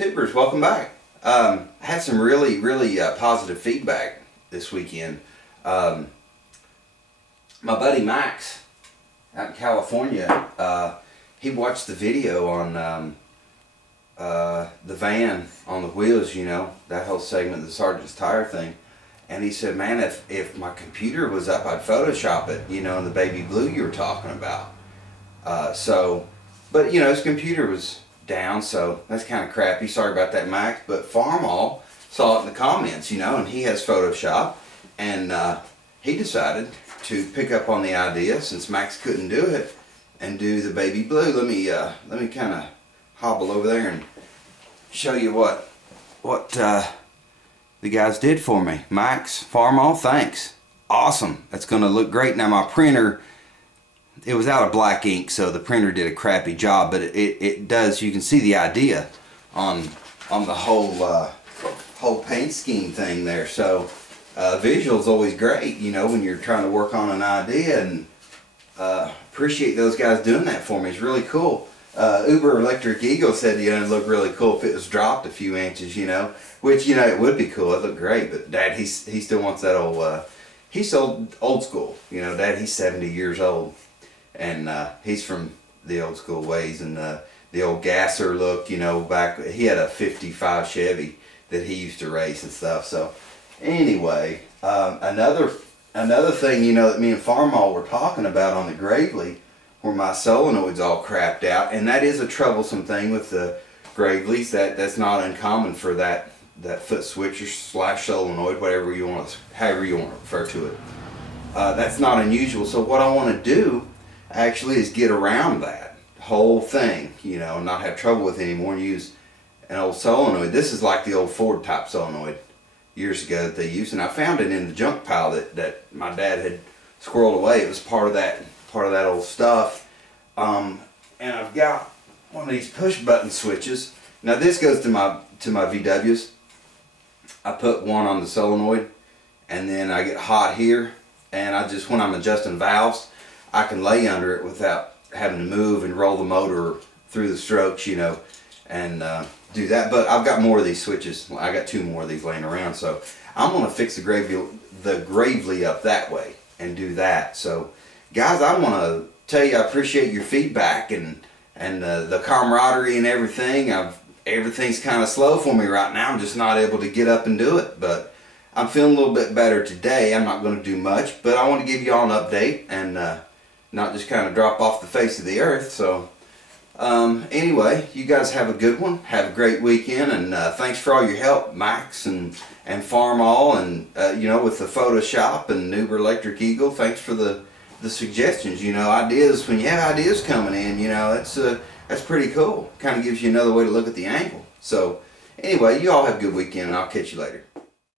Tubers, welcome back. I had some really positive feedback this weekend. My buddy Max out in California, he watched the video on the van on the wheels, you know, that whole segment, the Sergeant's Tire thing. And he said, man, if my computer was up, I'd Photoshop it, you know, in the baby blue you were talking about. But, you know, his computer was down, so that's kind of crappy. Sorry about that, Max. But Farmall saw it in the comments, you know, and he has Photoshop. And he decided to pick up on the idea, since Max couldn't do it, and do the baby blue. Let me kind of hobble over there and show you what the guys did for me. Max, Farmall, thanks. Awesome. That's going to look great. Now my printer, it was out of black ink, so the printer did a crappy job, but it does, you can see the idea on the whole paint scheme thing there. So visual's always great, you know, when you're trying to work on an idea, and appreciate those guys doing that for me. It's really cool. Uber Electric Eagle said, you know, it'd look really cool if it was dropped a few inches, you know, which, you know, it would be cool. It looked great, but Dad, he still wants that old, he's old school, you know. Dad, he's 70 years old, and he's from the old school ways, and the old gasser look, you know, back, he had a 55 Chevy that he used to race and stuff. So anyway, another thing, you know, that me and Farmall were talking about on the Gravely, where my solenoid's all crapped out, and that is a troublesome thing with the Gravely's. That's not uncommon for that foot switcher slash solenoid, whatever you want, however you want to refer to it. That's not unusual. So what I want to do actually is get around that whole thing, you know, and not have trouble with it anymore, and use an old solenoid. This is like the old Ford type solenoid years ago that they used, and I found it in the junk pile that my dad had squirreled away. It was part of that old stuff. And I've got one of these push button switches. Now this goes to my VWs. I put one on the solenoid, and then I get hot here, and I just, when I'm adjusting valves, I can lay under it without having to move and roll the motor through the strokes, you know, and do that. But I've got more of these switches. I got 2 more of these laying around, so I'm going to fix the Gravely up that way and do that. So guys, I want to tell you I appreciate your feedback and the camaraderie and everything. Everything's kind of slow for me right now. I'm just not able to get up and do it, but I'm feeling a little bit better today. I'm not going to do much, but I want to give you all an update and not just kind of drop off the face of the earth. So anyway, you guys have a good one. Have a great weekend, and thanks for all your help, Max and Farmall, and you know, with the Photoshop and Uber Electric Eagle. Thanks for the suggestions, you know, ideas. When you have ideas coming in, you know, that's pretty cool. Kind of gives you another way to look at the angle. So anyway, you all have a good weekend, and I'll catch you later.